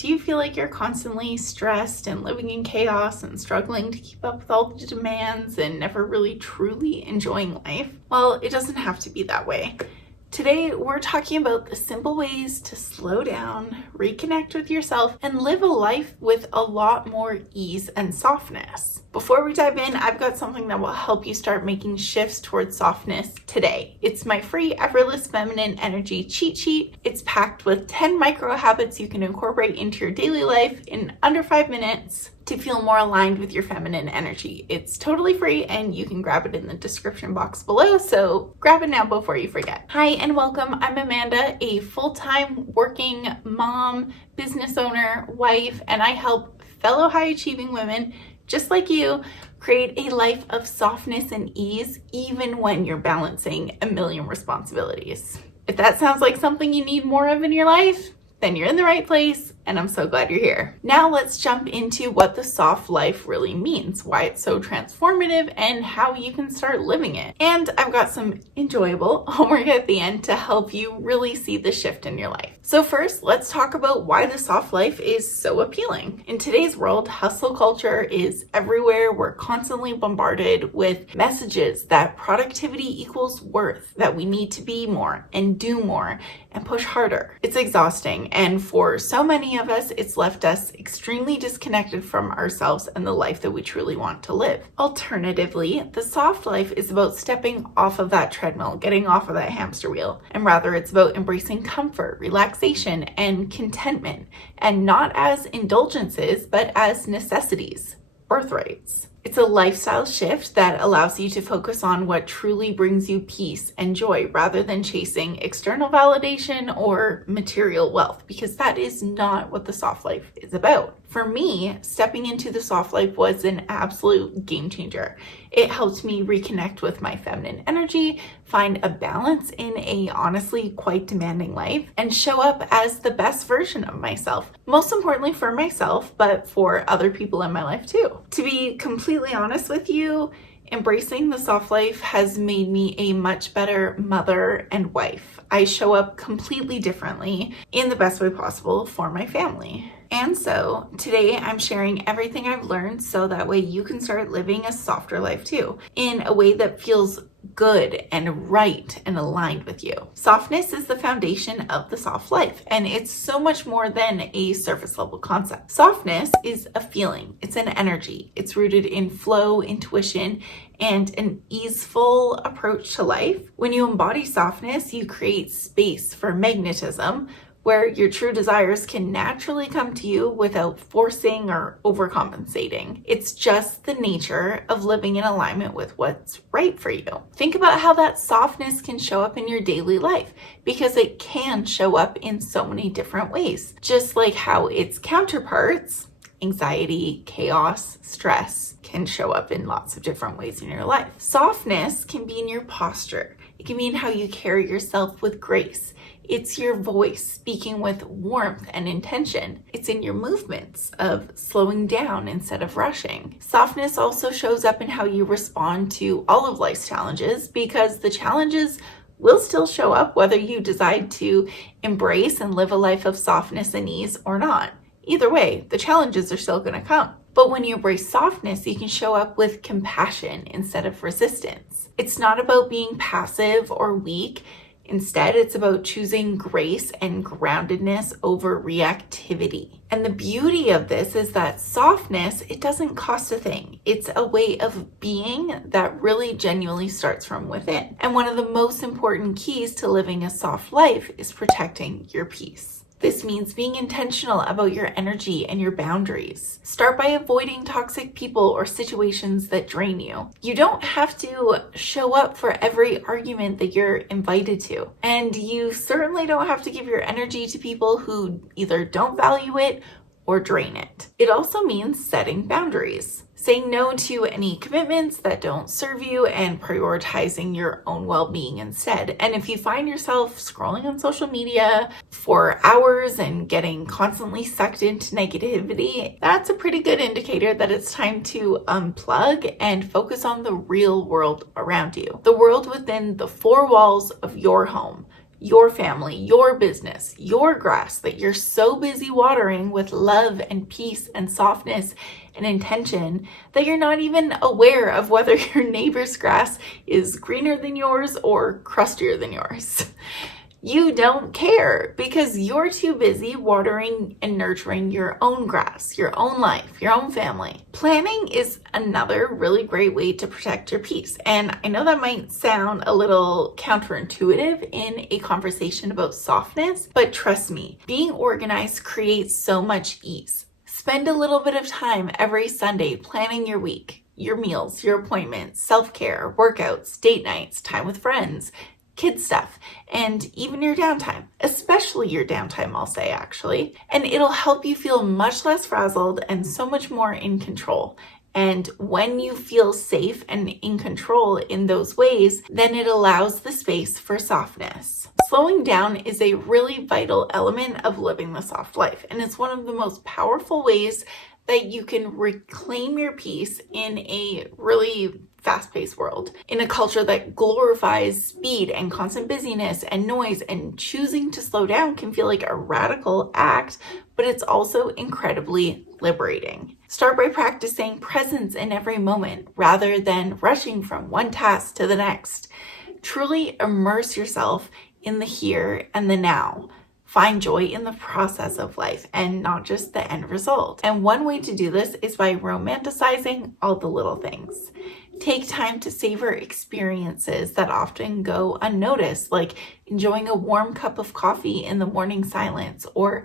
Do you feel like you're constantly stressed and living in chaos and struggling to keep up with all the demands and never really truly enjoying life? Well, it doesn't have to be that way. Today, we're talking about the simple ways to slow down, reconnect with yourself, and live a life with a lot more ease and softness. Before we dive in, I've got something that will help you start making shifts towards softness today. It's my free Effortless Feminine Energy cheat sheet. It's packed with 10 micro habits you can incorporate into your daily life in under 5 minutes to feel more aligned with your feminine energy. It's totally free and you can grab it in the description box below, so grab it now before you forget. Hi and welcome. I'm Amanda, a full-time working mom, business owner, wife, and I help fellow high-achieving women just like you create a life of softness and ease even when you're balancing a million responsibilities. If that sounds like something you need more of in your life, then you're in the right place, and I'm so glad you're here. Now let's jump into what the soft life really means, why it's so transformative, and how you can start living it. And I've got some enjoyable homework at the end to help you really see the shift in your life. So first, let's talk about why the soft life is so appealing. In today's world, hustle culture is everywhere. We're constantly bombarded with messages that productivity equals worth, that we need to be more and do more and push harder. It's exhausting, and for so many of us, it's left us extremely disconnected from ourselves and the life that we truly want to live. Alternatively, the soft life is about stepping off of that treadmill, getting off of that hamster wheel, and rather it's about embracing comfort, relaxation, and contentment, and not as indulgences, but as necessities, birthrights. It's a lifestyle shift that allows you to focus on what truly brings you peace and joy rather than chasing external validation or material wealth, because that is not what the soft life is about. For me, stepping into the soft life was an absolute game changer. It helped me reconnect with my feminine energy, find a balance in a honestly quite demanding life, and show up as the best version of myself. Most importantly for myself, but for other people in my life too. To be completely honest with you, embracing the soft life has made me a much better mother and wife. I show up completely differently in the best way possible for my family. And so today I'm sharing everything I've learned so that way you can start living a softer life too, in a way that feels good and right and aligned with you. Softness is the foundation of the soft life, and it's so much more than a surface level concept. Softness is a feeling, it's an energy, it's rooted in flow, intuition, and an easeful approach to life. When you embody softness, you create space for magnetism, where your true desires can naturally come to you without forcing or overcompensating. It's just the nature of living in alignment with what's right for you. Think about how that softness can show up in your daily life, because it can show up in so many different ways. Just like how its counterparts, anxiety, chaos, stress, can show up in lots of different ways in your life. Softness can be in your posture. It can be in how you carry yourself with grace. It's your voice speaking with warmth and intention. It's in your movements of slowing down instead of rushing. Softness also shows up in how you respond to all of life's challenges, because the challenges will still show up whether you decide to embrace and live a life of softness and ease or not. Either way, the challenges are still going to come. But when you embrace softness, you can show up with compassion instead of resistance. It's not about being passive or weak. Instead, it's about choosing grace and groundedness over reactivity. And the beauty of this is that softness, it doesn't cost a thing. It's a way of being that really genuinely starts from within. And one of the most important keys to living a soft life is protecting your peace. This means being intentional about your energy and your boundaries. Start by avoiding toxic people or situations that drain you. You don't have to show up for every argument that you're invited to. And you certainly don't have to give your energy to people who either don't value it or drain it. It also means setting boundaries. Saying no to any commitments that don't serve you and prioritizing your own well-being instead. And if you find yourself scrolling on social media for hours and getting constantly sucked into negativity, that's a pretty good indicator that it's time to unplug and focus on the real world around you. The world within the four walls of your home. your family, your business, your grass that you're so busy watering with love and peace and softness and intention that you're not even aware of whether your neighbor's grass is greener than yours or crustier than yours. You don't care because you're too busy watering and nurturing your own grass, your own life, your own family. Planning is another really great way to protect your peace. And I know that might sound a little counterintuitive in a conversation about softness, but trust me, being organized creates so much ease. Spend a little bit of time every Sunday planning your week, your meals, your appointments, self-care, workouts, date nights, time with friends, kid stuff, and even your downtime, especially your downtime, I'll say actually. And it'll help you feel much less frazzled and so much more in control. And when you feel safe and in control in those ways, then it allows the space for softness. Slowing down is a really vital element of living the soft life, and it's one of the most powerful ways that you can reclaim your peace in a really fast-paced world. In a culture that glorifies speed and constant busyness and noise, and choosing to slow down can feel like a radical act, but it's also incredibly liberating. Start by practicing presence in every moment rather than rushing from one task to the next. Truly immerse yourself in the here and the now. Find joy in the process of life and not just the end result. And one way to do this is by romanticizing all the little things. Take time to savor experiences that often go unnoticed, like enjoying a warm cup of coffee in the morning silence or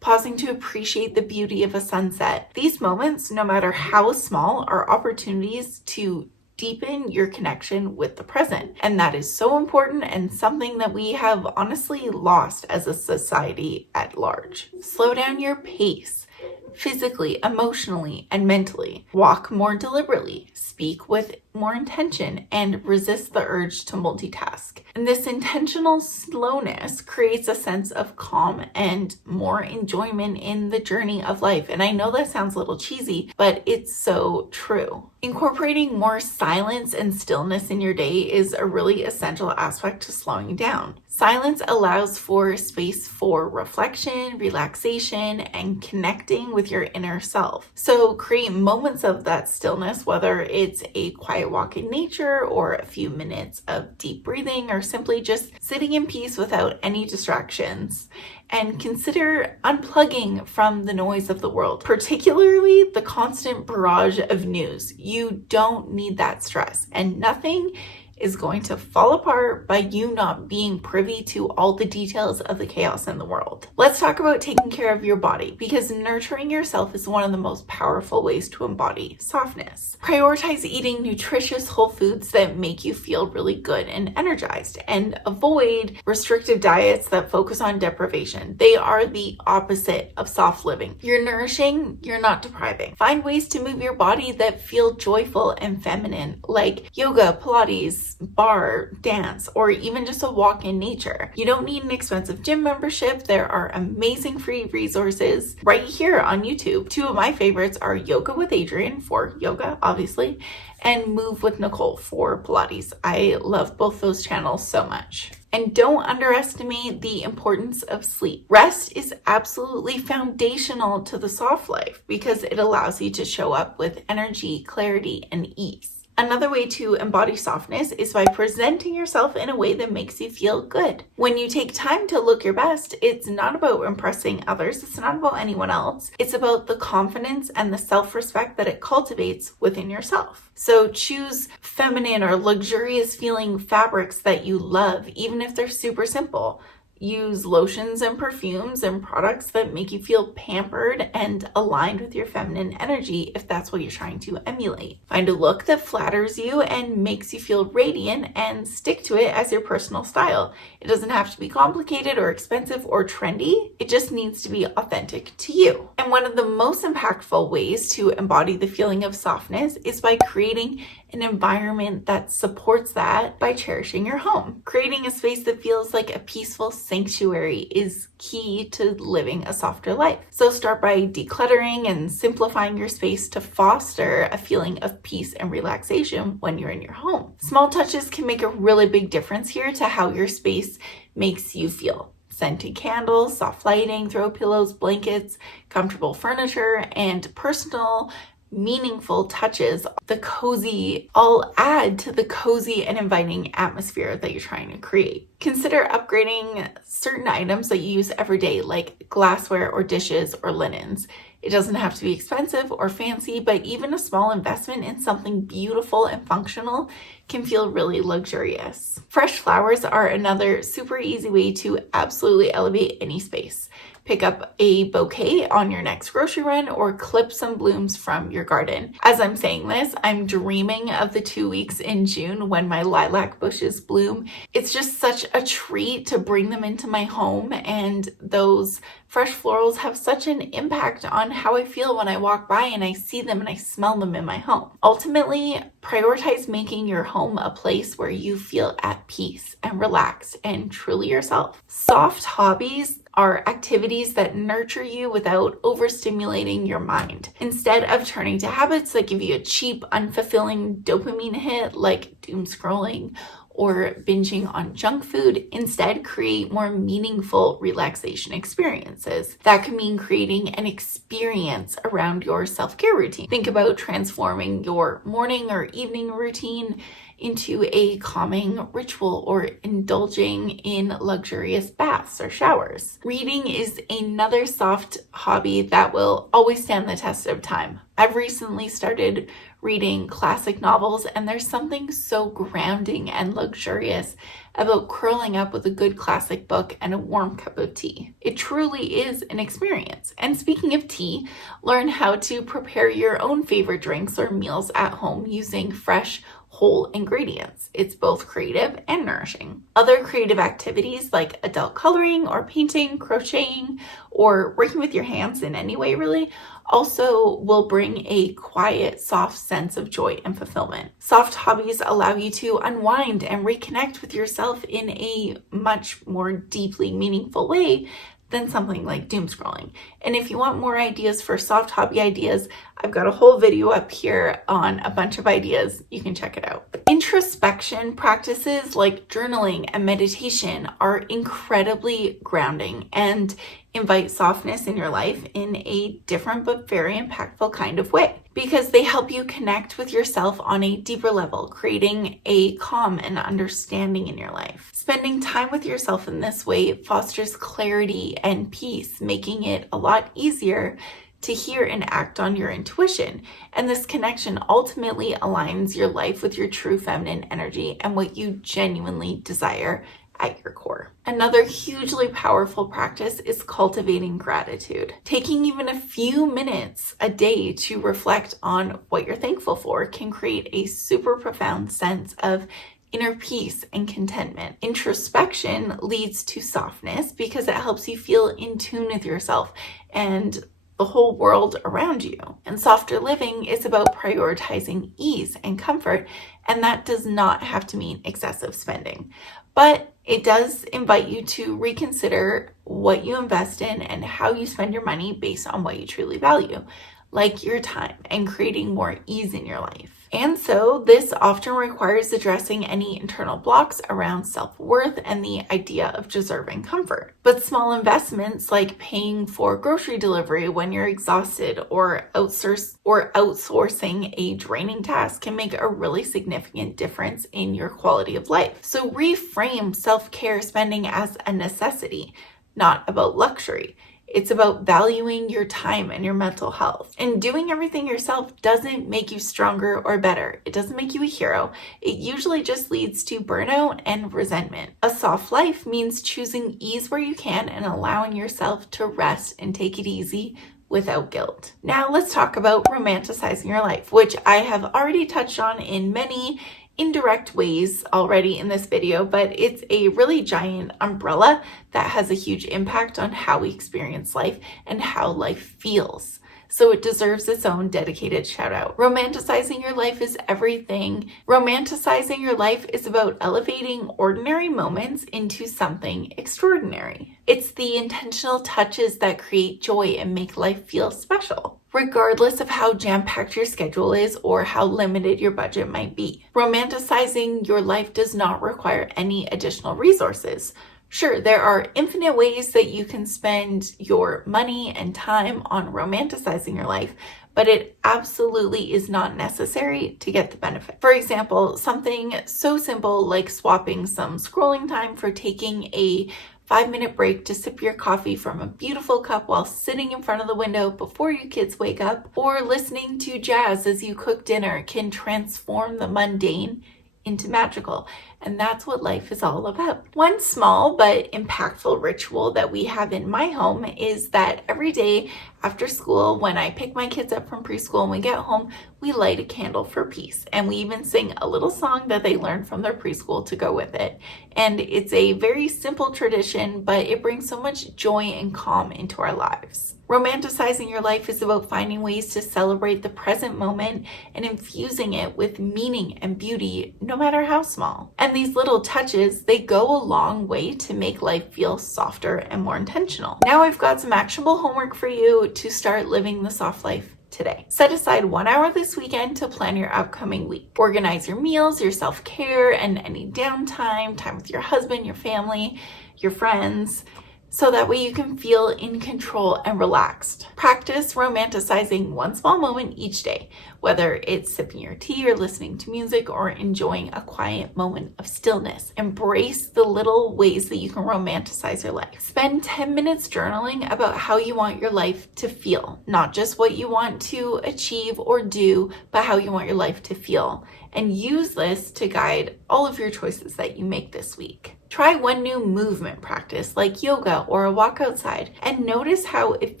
pausing to appreciate the beauty of a sunset. These moments, no matter how small, are opportunities to deepen your connection with the present. And that is so important and something that we have honestly lost as a society at large. Slow down your pace, physically, emotionally, and mentally. Walk more deliberately, speak with more intention, and resist the urge to multitask. And this intentional slowness creates a sense of calm and more enjoyment in the journey of life. And I know that sounds a little cheesy, but it's so true. Incorporating more silence and stillness in your day is a really essential aspect to slowing down. Silence allows for space for reflection, relaxation, and connecting with your inner self. So create moments of that stillness, whether it's a quiet walk in nature or a few minutes of deep breathing or simply just sitting in peace without any distractions. And consider unplugging from the noise of the world, particularly the constant barrage of news. You don't need that stress, and nothing is going to fall apart by you not being privy to all the details of the chaos in the world. Let's talk about taking care of your body, because nurturing yourself is one of the most powerful ways to embody softness. Prioritize eating nutritious whole foods that make you feel really good and energized, and avoid restrictive diets that focus on deprivation. They are the opposite of soft living. You're nourishing, you're not depriving. Find ways to move your body that feel joyful and feminine, like yoga, Pilates, bar, dance, or even just a walk in nature. You don't need an expensive gym membership. There are amazing free resources right here on YouTube. Two of my favorites are Yoga with Adrienne for yoga, obviously, and Move with Nicole for Pilates. I love both those channels so much. And don't underestimate the importance of sleep. Rest is absolutely foundational to the soft life because it allows you to show up with energy, clarity, and ease. Another way to embody softness is by presenting yourself in a way that makes you feel good. When you take time to look your best, it's not about impressing others. It's not about anyone else. It's about the confidence and the self-respect that it cultivates within yourself. So choose feminine or luxurious feeling fabrics that you love, even if they're super simple. Use lotions and perfumes and products that make you feel pampered and aligned with your feminine energy if that's what you're trying to emulate. Find a look that flatters you and makes you feel radiant and stick to it as your personal style. It doesn't have to be complicated or expensive or trendy. It just needs to be authentic to you. And And one of the most impactful ways to embody the feeling of softness is by creating an environment that supports that by cherishing your home. Creating a space that feels like a peaceful sanctuary is key to living a softer life. So start by decluttering and simplifying your space to foster a feeling of peace and relaxation when you're in your home. Small touches can make a really big difference here to how your space makes you feel. Scented candles, soft lighting, throw pillows, blankets, comfortable furniture, and personal, meaningful touches, the cozy, all add to the cozy and inviting atmosphere that you're trying to create. Consider upgrading certain items that you use every day, like glassware or dishes or linens. It doesn't have to be expensive or fancy, but even a small investment in something beautiful and functional can feel really luxurious. Fresh flowers are another super easy way to absolutely elevate any space. Pick up a bouquet on your next grocery run or clip some blooms from your garden. As I'm saying this, I'm dreaming of the 2 weeks in June when my lilac bushes bloom. It's just such a treat to bring them into my home, and those fresh florals have such an impact on how I feel when I walk by and I see them and I smell them in my home. Ultimately, prioritize making your home a place where you feel at peace and relaxed and truly yourself. Soft hobbies are activities that nurture you without overstimulating your mind. Instead of turning to habits that give you a cheap, unfulfilling dopamine hit like doom scrolling or binging on junk food, instead create more meaningful relaxation experiences. That could mean creating an experience around your self-care routine. Think about transforming your morning or evening routine into a calming ritual or indulging in luxurious baths or showers. Reading is another soft hobby that will always stand the test of time. I've recently started reading classic novels, and there's something so grounding and luxurious about curling up with a good classic book and a warm cup of tea. It truly is an experience. And speaking of tea, learn how to prepare your own favorite drinks or meals at home using fresh, whole ingredients. It's both creative and nourishing. Other creative activities like adult coloring or painting, crocheting, or working with your hands in any way really also will bring a quiet, soft sense of joy and fulfillment. Soft hobbies allow you to unwind and reconnect with yourself in a much more deeply meaningful way than something like doom scrolling. And if you want more ideas for soft hobby ideas, I've got a whole video up here on a bunch of ideas. You can check it out. Introspection practices like journaling and meditation are incredibly grounding and invite softness in your life in a different but very impactful kind of way, because they help you connect with yourself on a deeper level, creating a calm and understanding in your life. Spending time with yourself in this way fosters clarity and peace, making it a lot easier to hear and act on your intuition. And this connection ultimately aligns your life with your true feminine energy and what you genuinely desire at your core. Another hugely powerful practice is cultivating gratitude. Taking even a few minutes a day to reflect on what you're thankful for can create a super profound sense of inner peace and contentment. Introspection leads to softness because it helps you feel in tune with yourself and the whole world around you. And softer living is about prioritizing ease and comfort, and that does not have to mean excessive spending. But it does invite you to reconsider what you invest in and how you spend your money based on what you truly value, like your time and creating more ease in your life. And so this often requires addressing any internal blocks around self-worth and the idea of deserving comfort. But small investments like paying for grocery delivery when you're exhausted or outsourcing a draining task can make a really significant difference in your quality of life. So reframe self-care spending as a necessity, not about luxury. It's about valuing your time and your mental health. And doing everything yourself doesn't make you stronger or better. It doesn't make you a hero. It usually just leads to burnout and resentment. A soft life means choosing ease where you can and allowing yourself to rest and take it easy without guilt. Now let's talk about romanticizing your life, which I have already touched on in many indirect ways already in this video, but it's a really giant umbrella that has a huge impact on how we experience life and how life feels. So it deserves its own dedicated shout out. Romanticizing your life is everything. Romanticizing your life is about elevating ordinary moments into something extraordinary. It's the intentional touches that create joy and make life feel special, regardless of how jam-packed your schedule is or how limited your budget might be. Romanticizing your life does not require any additional resources. Sure, there are infinite ways that you can spend your money and time on romanticizing your life, but it absolutely is not necessary to get the benefit. For example, something so simple like swapping some scrolling time for taking a 5-minute break to sip your coffee from a beautiful cup while sitting in front of the window before your kids wake up, or listening to jazz as you cook dinner can transform the mundane into magical. And that's what life is all about. One small but impactful ritual that we have in my home is that every day after school, when I pick my kids up from preschool and we get home, we light a candle for peace. And we even sing a little song that they learned from their preschool to go with it. And it's a very simple tradition, but it brings so much joy and calm into our lives. Romanticizing your life is about finding ways to celebrate the present moment and infusing it with meaning and beauty, no matter how small. And these little touches, they go a long way to make life feel softer and more intentional. Now I've got some actionable homework for you to start living the soft life today. Set aside 1 hour this weekend to plan your upcoming week. Organize your meals, your self-care, and any downtime, time with your husband, your family, your friends, so that way you can feel in control and relaxed. Practice romanticizing one small moment each day, whether it's sipping your tea or listening to music or enjoying a quiet moment of stillness. Embrace the little ways that you can romanticize your life. Spend 10 minutes journaling about how you want your life to feel, not just what you want to achieve or do, but how you want your life to feel. And use this to guide all of your choices that you make this week. Try one new movement practice like yoga or a walk outside and notice how it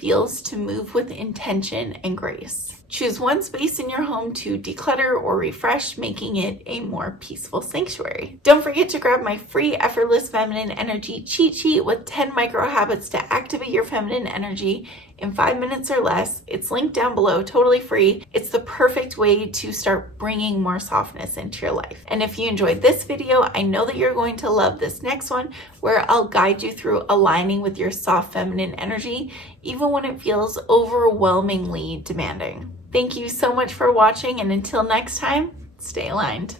feels to move with intention and grace. Choose one space in your home to declutter or refresh, making it a more peaceful sanctuary. Don't forget to grab my free Effortless Feminine Energy cheat sheet with 10 micro habits to activate your feminine energy in 5 minutes or less. It's linked down below, totally free. It's the perfect way to start bringing more softness into your life. And if you enjoyed this video, I know that you're going to love this next one, where I'll guide you through aligning with your soft feminine energy, even when it feels overwhelmingly demanding. Thank you so much for watching, and until next time, stay aligned.